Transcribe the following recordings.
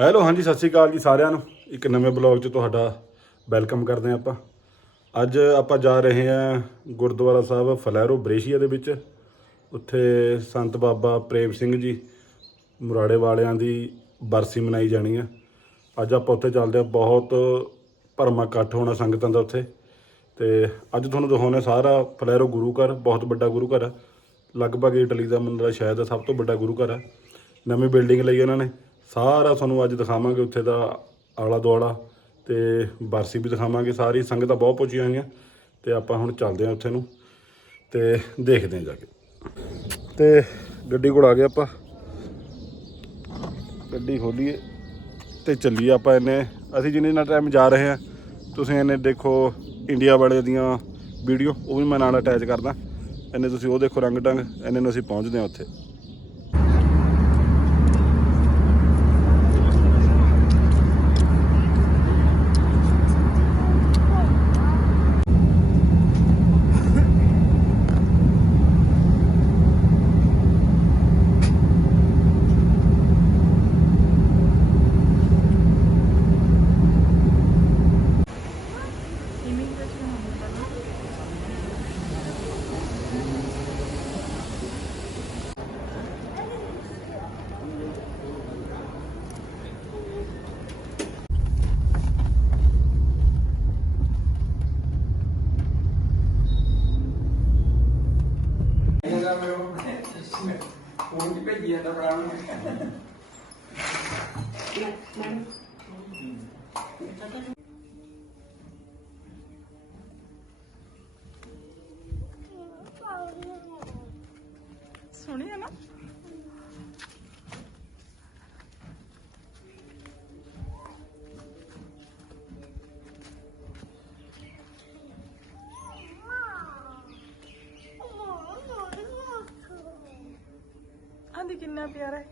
Hello, ਹਾਂਜੀ, ਸਤਿ ਸ਼੍ਰੀ ਅਕਾਲ ਜੀ ਸਾਰਿਆਂ ਨੂੰ। ਇੱਕ ਨਵੇਂ ਬਲੌਗ 'ਚ ਤੁਹਾਡਾ ਵੈਲਕਮ ਕਰਦੇ ਹਾਂ ਆਪਾਂ। ਅੱਜ ਆਪਾਂ ਜਾ ਰਹੇ ਹਾਂ ਗੁਰਦੁਆਰਾ ਸਾਹਿਬ ਫਲੈਰੋ ਬ੍ਰੇਸ਼ੀਆ ਦੇ ਵਿੱਚ। ਉੱਥੇ ਸੰਤ ਬਾਬਾ ਪ੍ਰੇਮ ਸਿੰਘ ਜੀ ਮੁਰਾੜੇ ਵਾਲਿਆਂ ਦੀ ਬਰਸੀ ਮਨਾਈ ਜਾਣੀ ਆ। ਅੱਜ ਆਪਾਂ ਉੱਥੇ ਚੱਲਦੇ ਹਾਂ। ਬਹੁਤ ਭਰਮਾ ਇਕੱਠ ਹੋਣਾ ਸੰਗਤਾਂ ਦਾ ਉੱਥੇ। ਤੇ ਅੱਜ ਤੁਹਾਨੂੰ ਦਿਖਾਉਂਦੇ ਸਾਰਾ ਫਲੈਰੋ ਗੁਰੂ ਘਰ, ਬਹੁਤ ਵੱਡਾ ਗੁਰੂ ਘਰ ਆ। ਲਗਭਗ ਇਟਲੀ ਦਾ ਮੰਦਰ ਸ਼ਾਇਦ ਸਭ ਤੋਂ ਵੱਡਾ ਗੁਰੂ ਘਰ ਆ। ਨਵੀਂ ਬਿਲਡਿੰਗ ਲਈ ਇਹਨਾਂ ਨੇ। ਸਾਰਾ ਤੁਹਾਨੂੰ ਅੱਜ ਦਿਖਾਵਾਂਗੇ ਉੱਥੇ ਦਾ ਆਲਾ ਦੁਆਲਾ ਤੇ ਬਰਸੀ ਵੀ ਦਿਖਾਵਾਂਗੇ ਸਾਰੀ, ਸੰਗਤਾਂ ਬਹੁਤ ਪਹੁੰਚੀਆਂ ਹੋਈਆਂ ਤੇ ਆਪਾਂ ਹੁਣ ਚੱਲਦੇ ਹਾਂ ਉੱਥੇ ਨੂੰ ਤੇ ਦੇਖਦੇ ਹਾਂ ਜਾ ਕੇ। ਤੇ ਗੱਡੀ ਕੋਲ ਆ ਗਏ ਆਪਾਂ। ਗੱਡੀ ਖੋਲੀਏ ਤੇ ਚੱਲੀਏ ਆਪਾਂ ਇਹਨੇ ਅਸੀਂ ਜਿੰਨੇ ਨਾਲ ਟਾਈਮ ਜਾ ਰਹੇ ਹਾਂ, ਤੁਸੀਂ ਇਹਨੇ ਦੇਖੋ ਇੰਡੀਆ ਵਾਲੇ ਦੀਆਂ ਵੀਡੀਓ ਉਹ ਵੀ ਮੈਂ ਨਾਲ ਅਟੈਚ ਕਰਦਾ। ਇਹਨੇ ਤੁਸੀਂ ਉਹ ਦੇਖੋ ਰੰਗ ਢੰਗ ਇਹਨੇ ਨੂੰ ਅਸੀਂ ਪਹੁੰਚਦੇ ਹਾਂ ਉੱਥੇ। ਇਹਦਾ ਮੈਂ ਫੋਨ ਤੇ ਆਂਦੀ ਕਿੰਨਾ ਪਿਆਰਾ ਹੈ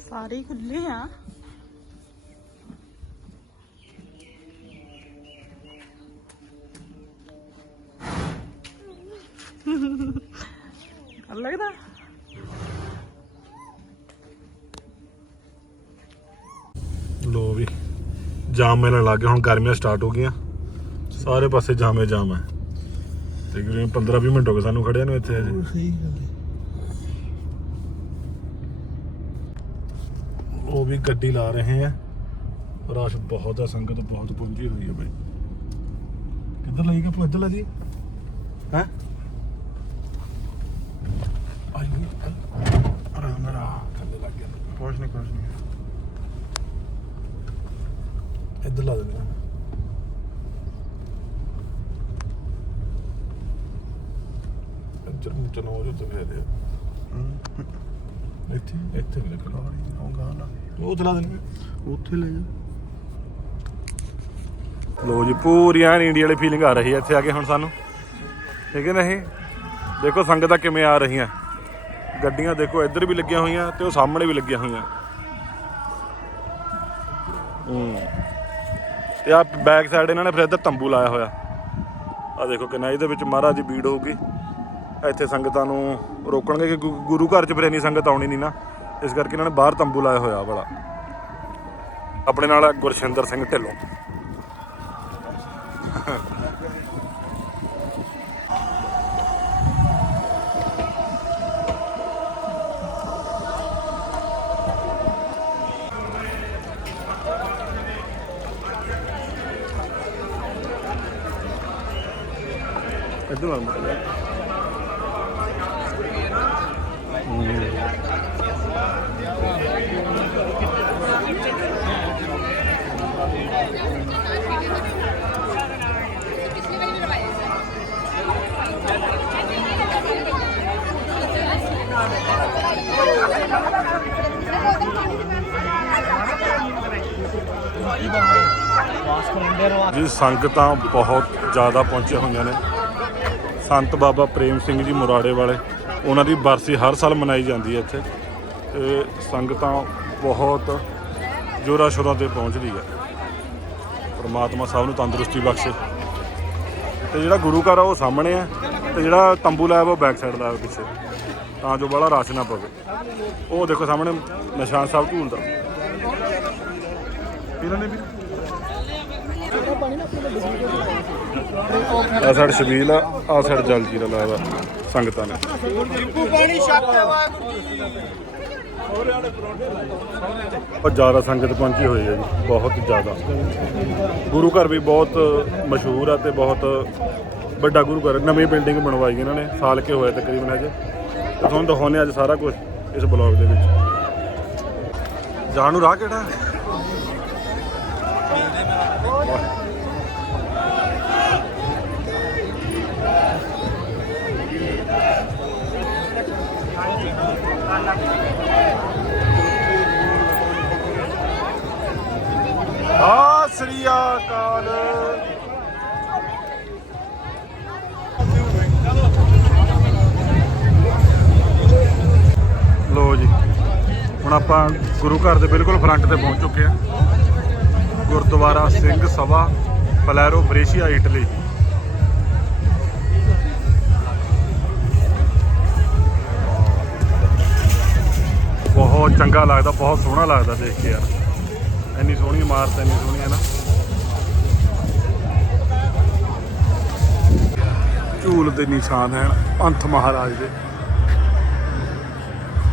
ਸਾਰੇ ਹੀ ਖੁੱਲੇ ਆ ਡਰ ਲੱਗਦਾ ਲੋ ਵੀ ਜਾਮ ਮਿਲਣ ਲੱਗ ਗਿਆ ਹੁਣ ਗਰਮੀਆਂ ਸਟਾਰਟ ਹੋ ਗਈਆਂ ਸਾਰੇ ਪਾਸੇ ਜਾਮੇ ਜਾਮ ਹੈ ਤਕਰੀਬਨ 15 20 ਮਿੰਟ ਹੋ ਗਏ ਸਾਨੂੰ ਖੜਿਆ ਨੂੰ ਇੱਥੇ ਅਜੇ ਸਹੀ ਗੱਲ ਉਹ ਵੀ ਗੱਡੀ ਲਾ ਰਹੇ ਆ। ਰਸ਼ ਬਹੁਤ ਆ ਸੰਗਤ ਬਹੁਤ ਪਹੁੰਚੀ ਹੋਈ ਹੈ ਬਈ। ਕਿੱਧਰ ਲਈ ਕਿ ਇੱਧਰ ਲਾ ਜੀ ਹੈ? ਆਈ ਆਰਾਮ ਨਾਲ ਥੱਲੇ ਲੱਗ ਗਿਆ। ਕੁਛ ਨਹੀਂ ਕੁਛ ਨਹੀਂ ਇੱਧਰ ਲਾ ਦਿੰਦੇ ਆ ਇੱਧਰ ਨੂੰ ਚਨੋ ਜੋ ਤੇ ਫੇਦੇ ਇੱਥੇ ਇੱਥੇ ਨਹੀਂ ਲੱਗਣਾ ਉਹ ਗਾਣਾ ਉਹ ਚਲਾ ਦਿੰਦੇ ਉੱਥੇ ਲੈ ਜਾ ਲੋ ਜੀ ਪੂਰੀ ਐਨ ਇੰਡੀਆ ਵਾਲੀ ਫੀਲਿੰਗ ਆ ਰਹੀ ਹੈ ਇੱਥੇ ਆ ਕੇ ਹੁਣ ਸਾਨੂੰ ਠੀਕ ਹੈ ਨਹੀਂ ਦੇਖੋ ਸੰਗਤਾਂ ਕਿਵੇਂ ਆ ਰਹੀਆਂ ਗੱਡੀਆਂ ਦੇਖੋ ਇੱਧਰ ਵੀ ਲੱਗੀਆਂ ਹੋਈਆਂ ਤੇ ਉਹ ਸਾਹਮਣੇ ਵੀ ਲੱਗੀਆਂ ਹੋਈਆਂ ਹੂੰ ਤੇ ਆ ਬੈਕ ਸਾਈਡ ਇਹਨਾਂ ਨੇ ਫਿਰ ਇੱਧਰ ਤੰਬੂ ਲਾਇਆ ਹੋਇਆ ਆ ਦੇਖੋ ਕਿੰਨਾ ਇਹਦੇ ਵਿੱਚ ਮਹਾਰਾਜ ਦੀ ਭੀੜ ਹੋਊਗੀ ਇੱਥੇ ਸੰਗਤਾਂ ਨੂੰ ਰੋਕਣਗੇ ਕਿ ਗੁ- ਗੁਰੂ ਘਰ ਚ ਫਿਰ ਇੰਨੀ ਸੰਗਤ ਆਉਣੀ ਨਹੀਂ ਨਾ। ਇਸ ਕਰਕੇ ਇਹਨਾਂ ਨੇ ਬਾਹਰ ਤੰਬੂ ਲਾਇਆ ਹੋਇਆ ਵਾਲਾ। ਆਪਣੇ ਨਾਲ ਗੁਰਸ਼ਿੰਦਰ ਸਿੰਘ ਢਿੱਲੋਂ। ਇੱਧਰ ਮਾਰ ਮਾਰ ਜੀ, ਸੰਗਤਾਂ ਬਹੁਤ ਜ਼ਿਆਦਾ ਪਹੁੰਚੀਆਂ ਹੋਈਆਂ ਨੇ। ਸੰਤ ਬਾਬਾ ਪ੍ਰੇਮ ਸਿੰਘ ਜੀ ਮੁਰਾੜੇ ਵਾਲੇ, ਉਹਨਾਂ ਦੀ ਬਰਸੀ ਹਰ ਸਾਲ ਮਨਾਈ ਜਾਂਦੀ ਹੈ ਇੱਥੇ। ਤੇ ਸੰਗਤਾਂ ਬਹੁਤ ਜੋਰਾ ਸ਼ੋਰਾਂ ਤੇ ਪਹੁੰਚਦੀ ਹੈ। ਪਰਮਾਤਮਾ ਸਭ ਨੂੰ ਤੰਦਰੁਸਤੀ ਬਖਸ਼ੇ। ਤੇ ਜਿਹੜਾ ਗੁਰੂ ਘਰ ਆ, ਉਹ ਸਾਹਮਣੇ ਆ ਤੇ ਜਿਹੜਾ ਤੰਬੂ ਲਾਇਆ ਵਾ ਉਹ ਬੈਕ ਸਾਈਡ ਲਾਇਆ ਪਿੱਛੇ। ਤਾਂ ਜੋ ਬੜਾ ਰਸ਼ ਨਾ ਪਵੇ। ਉਹ ਦੇਖੋ ਸਾਹਮਣੇ ਨਿਸ਼ਾਨ ਸਾਹਿਬ ਝੂਲਦਾ ਇਹਨਾਂ ਨੇ ਵੀ ਆ ਸਾਈਡ ਸ਼ਬੀਲ ਆ ਆ ਸਾਈਡ ਜਲ ਜੀਰਾ ਲਾਇਆ ਸੰਗਤਾਂ ਨੇ। ਬਹੁਤ ਜ਼ਿਆਦਾ ਸੰਗਤ ਪਹੁੰਚੀ ਹੋਈ ਹੈ ਜੀ ਬਹੁਤ ਜ਼ਿਆਦਾ। ਗੁਰੂ ਘਰ ਵੀ ਬਹੁਤ ਮਸ਼ਹੂਰ ਆ ਤੇ ਬਹੁਤ ਵੱਡਾ ਗੁਰੂ ਘਰ। ਨਵੀਂ ਬਿਲਡਿੰਗ ਬਣਵਾਈ ਇਹਨਾਂ ਨੇ ਸਾਲ ਕੇ ਹੋਇਆ ਤਕਰੀਬਨ ਅਜੇ ਤੇ ਤੁਹਾਨੂੰ ਦਿਖਾਉਂਦੇ ਹਾਂ ਅੱਜ ਸਾਰਾ ਕੁਝ ਇਸ ਬਲੌਗ ਦੇ ਵਿੱਚ। ਜਾਣ ਨੂੰ ਰਾਹ ਕਿਹੜਾ? ਆ ਸ੍ਰੀ ਅਕਾਲ। ਲੋ ਜੀ, ਹੁਣ ਆਪਾਂ ਗੁਰੂ ਘਰ ਦੇ ਬਿਲਕੁਲ ਫਰੰਟ ਤੇ ਪਹੁੰਚ ਚੁੱਕੇ ਆ Gurdwara Singh Sabha, Flero Brescia, Italy. ਬਹੁਤ ਚੰਗਾ ਲੱਗਦਾ, ਬਹੁਤ ਸੋਹਣਾ ਲੱਗਦਾ ਦੇਖ ਕੇ ਯਾਰ। ਇੰਨੀ ਸੋਹਣੀ ਇਮਾਰਤ ਇੰਨੀ ਸੋਹਣੀ ਹੈ ਨਾ। ਝੂਲ ਦੇ ਨਿਸ਼ਾਨ ਹਨ ਪੰਥ ਮਹਾਰਾਜ ਦੇ।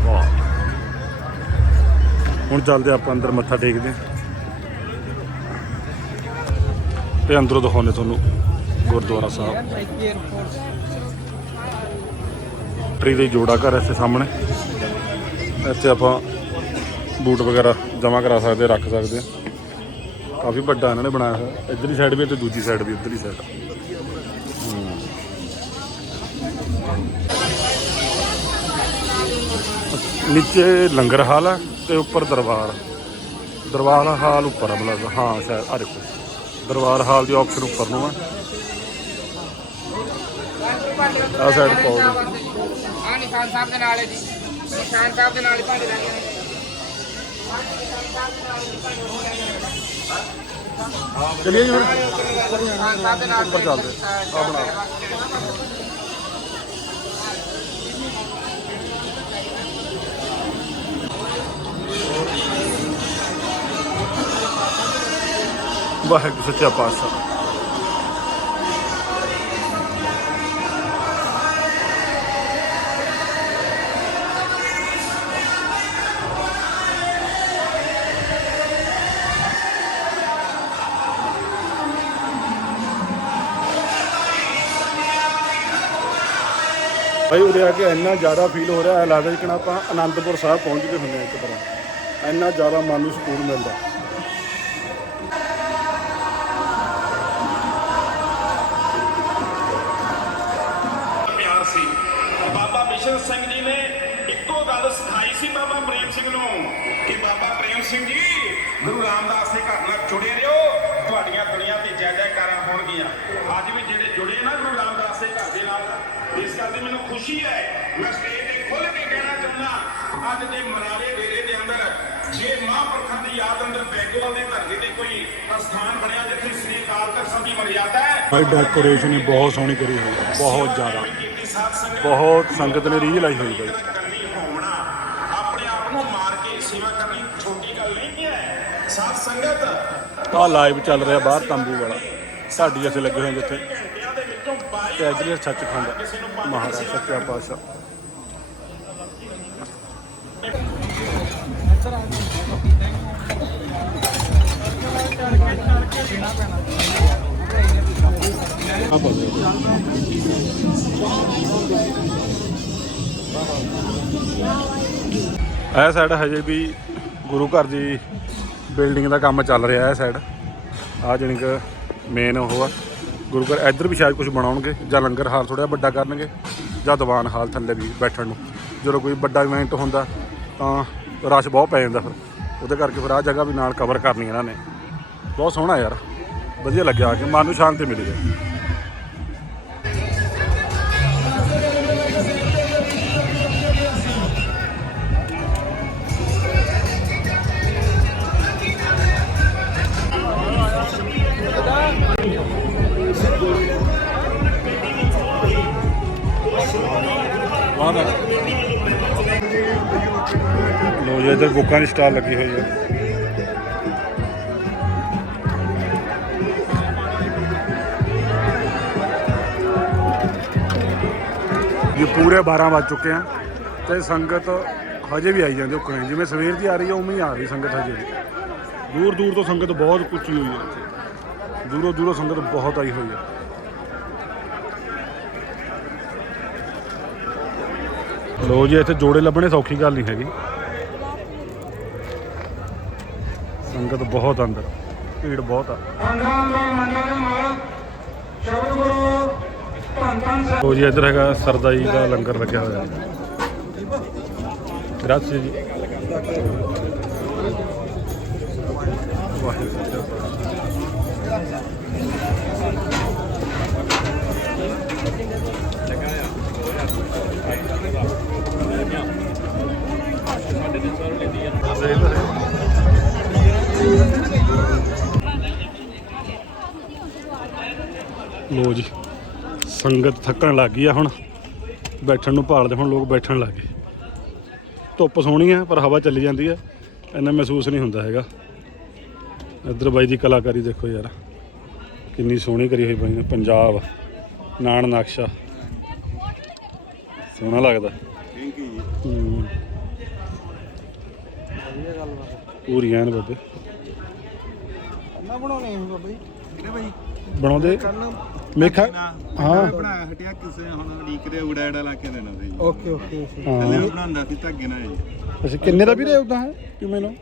ਵਾਹ। ਹੁਣ ਚੱਲਦੇ ਆਪਾਂ ਅੰਦਰ, ਮੱਥਾ ਟੇਕਦੇ ਹਾਂ। ਤੇ ਅੰਦਰੋਂ ਦਿਖਾਉਂਦੇ ਤੁਹਾਨੂੰ ਗੁਰਦੁਆਰਾ ਸਾਹਿਬ। ਟਰੀ ਦੇ ਜੋੜਾ ਘਰ ਇੱਥੇ ਸਾਹਮਣੇ। ਇੱਥੇ ਆਪਾਂ ਬੂਟ ਵਗੈਰਾ ਜਮ੍ਹਾਂ ਕਰਾ ਸਕਦੇ, ਰੱਖ ਸਕਦੇ ਹਾਂ। ਕਾਫੀ ਵੱਡਾ ਇਹਨਾਂ ਨੇ ਬਣਾਇਆ ਹੋਇਆ। ਇੱਧਰਲੀ ਸਾਈਡ ਵੀ ਤੇ ਦੂਜੀ ਸਾਈਡ ਵੀ ਉੱਧਰਲੀ ਸਾਈਡ ਨੀਚੇ ਲੰਗਰ ਹਾਲ ਹੈ ਤੇ ਉੱਪਰ ਦਰਬਾਰ। ਦਰਬਾਰ ਹਾਲ ਉੱਪਰ ਆ ਮਤਲਬ, ਹਾਂ, ਸ਼ਾਇਦ ਆ ਦੇਖੋ। ਦਰਬਾਰ ਹਾਲ ਦੀ ਆਪਸ਼ਨ ਉੱਪਰ ਨੂੰ ਆ। ਆ ਸਾਈਡ ਪਾਉ ਆ ਨਿਸ਼ਾਨ ਸਾਹਿਬ ਦੇ ਨਾਲ ਹੈ ਜੀ। ਨਿਸ਼ਾਨ ਸਾਹਿਬ ਦੇ ਨਾਲ ਭਾਂਡੇ ਲੱਗੇ ਨੇ ਚਲਿਏ ਜੀ ਫਿਰ ਨਿਸ਼ਾਨ ਸਾਹਿਬ ਦੇ ਨਾਲ ਉੱਪਰ ਚੱਲਦੇ। ਆ ਬਣਾ ਵਾਹਿਗੁਰੂ, ਸੱਚਾ ਪਾਤਸ਼ਾਹ। ਭਾਈ ਉਰੇ ਇੰਨਾ ਜ਼ਿਆਦਾ ਫੀਲ ਹੋ ਰਿਹਾ ਹੈ ਲੱਗਦਾ ਜਿਵੇਂ ਆਪਾਂ ਆਨੰਦਪੁਰ ਸਾਹਿਬ ਪਹੁੰਚ ਗਏ ਹੁੰਦੇ ਹਾਂ ਇੱਕ ਤਰ੍ਹਾਂ। ਇੰਨਾ ਜ਼ਿਆਦਾ ਮਨ ਨੂੰ ਸਕੂਨ ਮਿਲਦਾ। ਪਿਆਰ ਸੀ। ਬਾਬਾ ਬਿਸ਼ਨ ਸਿੰਘ ਜੀ ਨੇ ਇੱਕੋ ਗੱਲ ਸਿਖਾਈ ਸੀ ਬਾਬਾ ਪ੍ਰੇਮ ਸਿੰਘ ਨੂੰ, ਕਿ ਬਾਬਾ ਪ੍ਰੇਮ ਸਿੰਘ ਜੀ, ਗੁਰੂ ਰਾਮਦਾਸ ਦੇ ਘਰ ਨਾਲ ਜੁੜੇ ਰਹੋ ਤੁਹਾਡੀਆਂ ਦੁਨੀਆ ਤੇ ਜੈ ਜੈਕਾਰਾਂ ਹੋਣਗੀਆਂ ਅੱਜ ਵੀ ਜਿਹੜੇ ਜੁੜੇ ਨਾ ਗੁਰੂ ਰਾਮਦਾਸ ਦੇ ਘਰ ਦੇ ਨਾਲ ਇਸ ਗੱਲ ਦੀ ਮੈਨੂੰ ਖੁਸ਼ੀ ਹੈ। ਮੈਂ ਸਟੇਜ ਤੇ ਖੁੱਲ੍ਹ ਕੇ ਕਹਿਣਾ ਚਾਹੁੰਦਾ ਅੱਜ ਦੇ ਮਨਾਰੇ ਵੇਲੇ ਦੇ ਅੰਦਰ ਜੇ ਮਹਾਂਪੁਰਖਾਂ ਦੀ ਯਾਦ ਅੰਦਰ ਬੈਗੋਵਾਲ ਦੇ ਧਰਤੀ ਤੇ ਕੋਈ ਸਥਾਨ ਬਣਿਆ ਜਿੱਥੇ ਸ੍ਰੀ ਅਕਾਲ ਤਖਤ ਸਾਹਿਬ ਦੀ ਮਰਿਆਦਾ ਹੈ ਭਾਈ ਡੈਕੋਰੇਸ਼ਨ ਹੀ ਬਹੁਤ ਸੋਹਣੀ ਕਰੀ ਹੋਈ ਹੈ ਬਹੁਤ ਜ਼ਿਆਦਾ। ਬਹੁਤ ਸੰਗਤ ਨੇ ਰੀਝ ਲਾਈ ਹੋਈ ਭਾਈ। ਹੋਣਾ ਆਪਣੇ ਆਪ ਨੂੰ ਮਾਰ ਕੇ ਸੇਵਾ ਕਰਨੀ ਛੋਟੀ ਗੱਲ ਨਹੀਂ ਹੈ। ਸਾਧ ਸੰਗਤ ਆ ਲਾਈਵ ਚੱਲ ਰਿਹਾ ਬਾਹਰ ਤੰਬੂ ਵਾਲਾ। ਢਾਡੀ ਅਸੀਂ ਲੱਗੇ ਹੋਏ ਜਿੱਥੇ। ਘੰਟਿਆਂ ਦੇ ਵਿੱਚੋਂ 22 ਤੇ ਅਜਲੀ ਸੱਚਖੰਡ ਮਹਾਰਾਜ, ਸੱਚਾ ਪਾਤਸ਼ਾਹ। ਇਹ ਸਾਈਡ ਹਜੇ ਵੀ ਗੁਰੂ ਘਰ ਦੀ ਬਿਲਡਿੰਗ ਦਾ ਕੰਮ ਚੱਲ ਰਿਹਾ ਹੈ ਸਾਈਡ ਆ ਜਾਣੀ ਕਿ ਮੇਨ ਉਹ ਆ। ਗੁਰੂ ਘਰ, ਇੱਧਰ ਵੀ ਸ਼ਾਇਦ ਕੁਝ ਬਣਾਉਣਗੇ, ਜਾਂ ਲੰਗਰ ਹਾਲ ਥੋੜਾ ਵੱਡਾ ਕਰਨਗੇ, ਜਾਂ ਦੀਵਾਨ ਹਾਲ ਥੱਲੇ ਵੀ ਬੈਠਣ ਨੂੰ। ਜਦੋਂ ਕੋਈ ਵੱਡਾ ਇਵੈਂਟ ਹੁੰਦਾ, ਤਾਂ ਰਸ਼ ਬਹੁਤ ਪੈ ਜਾਂਦਾ ਫਿਰ। ਉਹਦੇ ਕਰਕੇ ਫਿਰ ਆਹ ਜਗ੍ਹਾ ਵੀ ਨਾਲ ਕਵਰ ਕਰਨੀ ਇਹਨਾਂ ਨੇ। ਬਹੁਤ ਸੋਹਣਾ ਯਾਰ। ਵਧੀਆ ਲੱਗਿਆ ਆ ਕੇ, ਮਨ ਨੂੰ ਸ਼ਾਂਤੀ ਮਿਲੀ। ਹੈ ਲੋ ਬੁੱਕਾਂ ਦੀ ਸਟਾਲ ਲੱਗੀ ਹੋਈ ਹੈ। ਇਹ ਪੂਰੇ 12 ਵੱਜ ਚੁੱਕੇ ਆ ਤੇ ਸੰਗਤ ਹਜੇ ਵੀ ਆਈ ਜਾਂਦੀ ਉੱਕਣੇ। ਜਿਵੇਂ ਸਵੇਰ ਦੀ ਆ ਰਹੀ ਹੈ ਉਵੇਂ ਹੀ ਆ ਰਹੀ ਸੰਗਤ ਹਜੇ ਵੀ। ਦੂਰ ਦੂਰ ਤੋਂ ਸੰਗਤ ਬਹੁਤ ਪੁੱਛੀ ਹੋਈ ਹੈ ਦੂਰੋਂ ਦੂਰੋਂ ਸੰਗਤ ਬਹੁਤ ਆਈ ਹੋਈ ਹੈ ਲੋ ਜੀ, ਇੱਥੇ ਜੋੜੇ ਲੱਭਣੇ ਸੌਖੀ ਗੱਲ ਨਹੀਂ ਹੈਗੀ। ਸੰਗਤ ਬਹੁਤ ਅੰਦਰ ਭੀੜ ਬਹੁਤ ਆ। ਲੋ ਜੀ, ਇੱਧਰ ਹੈਗਾ ਸਰਦਾਈ ਦਾ ਲੰਗਰ ਲੱਗਿਆ ਹੋਇਆ। ਗ੍ਰਾਸੀਆ ਜੀ। ਵਾਹਿਗੁਰੂ। ਲੋ ਜੀ ਸੰਗਤ ਥੱਕਣ ਲੱਗ ਗਈ ਆ ਹੁਣ। ਬੈਠਣ ਨੂੰ ਭਾਲਦੇ ਹੁਣ ਲੋਕ ਬੈਠਣ ਲੱਗ ਗਏ। ਧੁੱਪ ਸੋਹਣੀ ਆ ਪਰ ਹਵਾ ਚੱਲੀ ਜਾਂਦੀ ਆ। ਇੰਨਾ ਮਹਿਸੂਸ ਨਹੀਂ ਹੁੰਦਾ ਹੈਗਾ। ਇੱਧਰ ਬਾਈ ਦੀ ਕਲਾਕਾਰੀ ਦੇਖੋ ਯਾਰ। ਕਿੰਨੀ ਸੋਹਣੀ ਕਰੀ ਹੋਈ ਬਾਈ ਨੇ ਪੰਜਾਬ। ਨਾਨ ਨਕਸ਼ਾ। ਸੋਹਣਾ ਲੱਗਦਾ। ਥੈਂਕ ਯੂ ਪੂਰੀ ਐਨ ਬਾਬੇ। ਨਾ ਬਣਾਉਣੇ ਹੋ ਬਾਬਾ ਜੀ? ਕਿਹੜੇ ਬਾਈ? ਬਣਾਉਂਦੇ? ਮੇਖਾ ਹਾਂ। ਬਣਾਇਆ ਹਟਿਆ ਕਿਸੇ ਹੁਣ ਲੀਕ ਦੇ ਉੜਾ ਉੜਾ ਲਾ ਕੇ ਦੇਣਾ ਸੀ। ਓਕੇ ਓਕੇ ਹਾਂ। ਥੱਲੇ ਵੀ ਬਣਾਉਂਦਾ ਸੀ ਧੱਗੇ ਨਾਲ ਜੀ ਅਸੀਂ ਕਿੰਨੇ ਦਾ ਵੀ ਰਹੇ ਉਦਾਂ ਹੈ ਕਿਵੇਂ ਲੋ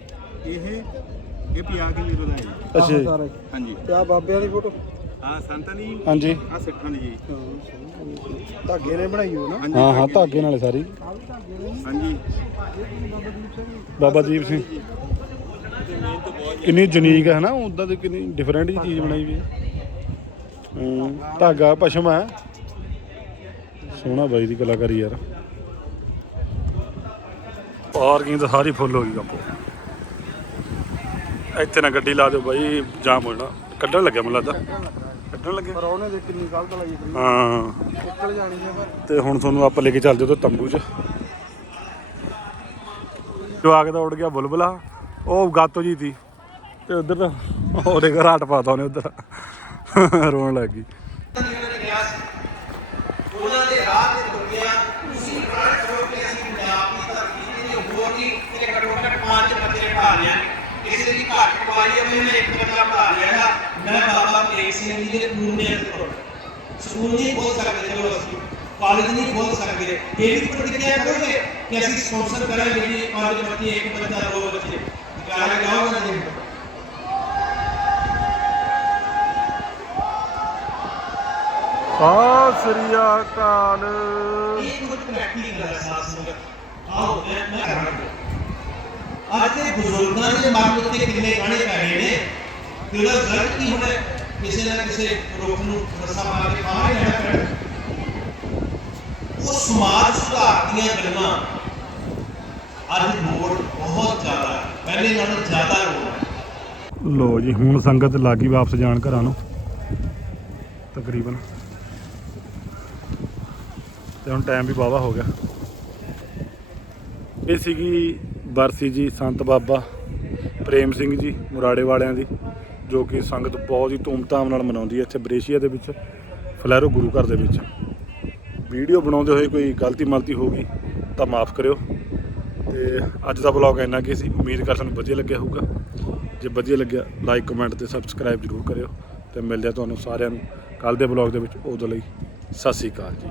ਇਹ ਇਹ 50 ਕਿ ਯੂਰੋ ਦਾ ਹੈ। ਜੀ। ਅੱਛਾ ਜੀ। ਹਾਂਜੀ। ਤੇ ਆ ਬਾਬਿਆਂ ਦੀ ਫੋਟੋ? ਆ ਸੰਤਾਂ ਦੀ ਹਾਂਜੀ। ਆ ਸਿੱਖਾਂ ਦੀ ਜੀ। ਧਾਗੇ ਨੇ ਬਣਾਈ ਹੋ ਨਾ ਹਾਂਜੀ ਹਾਂ ਹਾਂ ਧਾਗੇ ਨਾਲੇ ਸਾਰੀ। ਹਾਂਜੀ। ਬਾਬਾ ਦੀਪ ਸਿੰਘ ਕਿੰਨੀ ਯੂਨੀਕ ਹੈ ਨਾ ਉਦਾਂ ਦੀ ਕਿੰਨੀ ਡਿਫਰੈਂਟ ਜੀ ਚੀਜ਼ ਬਣਾਈ ਵੀ ਹੈ। ਧਾਗਾ ਪਸ਼ਮ ਹੈ। ਸੋਹਣਾ ਬਾਈ ਦੀ ਕਲਾਕਾਰੀ ਯਾਰ। ਪਾਰਕਿੰਗ ਤਾਂ ਸਾਰੀ ਫੁੱਲ ਹੋ ਗਈ ਕੰਪੋ ਇੱਥੇ ਨਾ ਗੱਡੀ ਲਾ ਦਿਓ ਬਾਈ ਜਾਮ ਹੋ ਜਾਣਾ ਕੱਢਣ ਲੱਗਿਆ ਮੈਨੂੰ ਲੱਗਦਾ। ਕੱਢਣ ਲੱਗਿਆ। ਪਰ ਉਹਨੇ ਦੇ ਕਿੰਨੀ ਗਲਤ ਲਾਈ ਸੀ ਹਾਂ। ਨਿਕਲ ਜਾਣੀ ਹੈ ਪਰ। ਤੇ ਹੁਣ ਤੁਹਾਨੂੰ ਆਪਾਂ ਲੈ ਕੇ ਚੱਲਦੇ ਉਹ ਤੰਬੂ 'ਚ। ਜਵਾਕ ਦਾ ਉੱਡ ਗਿਆ ਬੁਲਬੁਲਾ। ਉਹ ਗਾਤੋ ਜੀ ਦੀ। ਤੇ ਉਧਰ ਤਾਂ ਉਹਦੇ ਘਰ ਹਟ ਪਾਤਾ ਉਹਨੇ ਉਧਰ। ਰੋਣ ਲੱਗ ਗਈ। ਉਹਨਾਂ ਦੇ ਰਾਹ ਤੇ ਤੁਰਿਆ ਤੁਸੀਂ ਪ੍ਰਣ ਕਰੋ ਕਿ ਅਸੀਂ ਪੰਜਾਬ ਦੀ ਧਰਤੀ ਤੇ ਹੋਰ ਵੀ ਇਹ ਘੱਟੋ ਘੱਟ ਪੰਜ ਬੱਚੇ ਪਾ ਲਿਆ ਕਿਸੇ ਦੀ ਘੱਟ ਪਵਾਈ ਆ ਮੈਂ ਇੱਕ ਬੱਚਾ ਪਾ ਲਿਆ ਮੈਂ ਬਾਬਾ ਪ੍ਰੇਮ ਸਿੰਘ ਜੀ ਦੇ ਪੂਰਨੇ ਤੋਂ ਸਕੂਲ ਨਹੀਂ ਖੋਲ ਸਕਦੇ ਚਲੋ ਅਸੀਂ ਕਾਲਜ ਨਹੀਂ ਖੋਲ ਸਕਦੇ ਇਹ ਵੀ ਪ੍ਰਤੀਕਿਰਿਆ ਕਰੋਗੇ ਕਿ ਅਸੀਂ ਸਪਾਂਸਰ ਕਰਾਂਗੇ ਜੀ ਪੰਜ ਬੱਚੇ, ਇੱਕ ਬੱਚਾ, ਦੋ ਬੱਚੇ। ਵਿਚਾਰੇ ਜਾਓ ਨਾ ਜੀ ਆ ਸ੍ਰੀ ਅਕਾਲ। ਇਹ ਕੁਝ ਪ੍ਰੈਕਟਿਕਲ ਹੈ ਸਾਧ ਸੰਗਤ ਆਓ ਮੈਂ ਕਰਾਂਗਾ ਅੱਜ ਦੇ ਬਜ਼ੁਰਗਾਂ ਦੇ ਮਨ ਉੱਤੇ ਕਿੰਨੇ ਗਾਣੇ ਪੈ ਗਏ ਨੇ। ਤੇ ਉਹਦਾ ਰਿਜ਼ਲਟ ਕੀ ਹੋਣਾ? ਕਿਸੇ ਨਾ ਕਿਸੇ ਰੁੱਖ ਨੂੰ ਰੱਸਾ ਮਾਰ ਕੇ ਬਾਹਰ ਹੀ। ਲੈਣਾ ਪੈਣਾ ਉਹ ਸਮਾਜ ਸੁਧਾਰ ਦੀਆਂ ਗੱਲਾਂ ਅੱਜ ਲੋੜ ਬਹੁਤ ਜ਼ਿਆਦਾ ਹੈ ਪਹਿਲੇ ਨਾਲੋਂ ਜ਼ਿਆਦਾ ਲੋੜ ਲੋ ਜੀ, ਹੁਣ ਸੰਗਤ ਲਾਗੀ ਵਾਪਸ ਜਾਣ ਘਰਾਂ ਨੂੰ। ਤਕਰੀਬਨ। ਤੇ ਹੁਣ ਟਾਈਮ ਵੀ ਵਾਹਵਾ ਹੋ ਗਿਆ। ਇਹ ਸੀਗੀ ਬਰਸੀ ਜੀ, ਸੰਤ ਬਾਬਾ ਪ੍ਰੇਮ ਸਿੰਘ ਜੀ, ਮੁਰਾੜੇ ਵਾਲਿਆਂ ਦੀ, ਜੋ ਕਿ ਸੰਗਤ ਬਹੁਤ ਹੀ ਧੂਮਧਾਮ ਨਾਲ ਮਨਾਉਂਦੀ ਹੈ ਇੱਥੇ ਬਰੇਸ਼ੀਆ ਦੇ ਵਿੱਚ, ਫਲੈਰੋ ਗੁਰੂ ਘਰ ਦੇ ਵਿੱਚ। ਵੀਡੀਓ ਬਣਾਉਂਦੇ ਹੋਏ ਕੋਈ ਗਲਤੀ ਮਲਤੀ ਹੋ ਗਈ ਤਾਂ ਮਾਫ ਕਰਿਓ। ਤੇ ਅੱਜ ਦਾ ਵਲੌਗ ਇੰਨਾ ਕੀ ਸੀ ਉਮੀਦ ਕਰ ਸਾਨੂੰ ਵਧੀਆ ਲੱਗਿਆ ਹੋਊਗਾ। ਜੇ ਵਧੀਆ ਲੱਗਿਆ ਲਾਈਕ ਕਮੈਂਟ ਤੇ ਸਬਸਕ੍ਰਾਈਬ ਜ਼ਰੂਰ ਕਰਿਓ ਤੇ ਮਿਲਦੇ ਆ ਤੁਹਾਨੂੰ ਸਾਰਿਆਂ ਨੂੰ ਕੱਲ ਦੇ ਵਲੌਗ ਦੇ ਵਿੱਚ ਉਦੋਂ ਲਈ ਸਤਿ ਸ੍ਰੀ ਅਕਾਲ ਜੀ।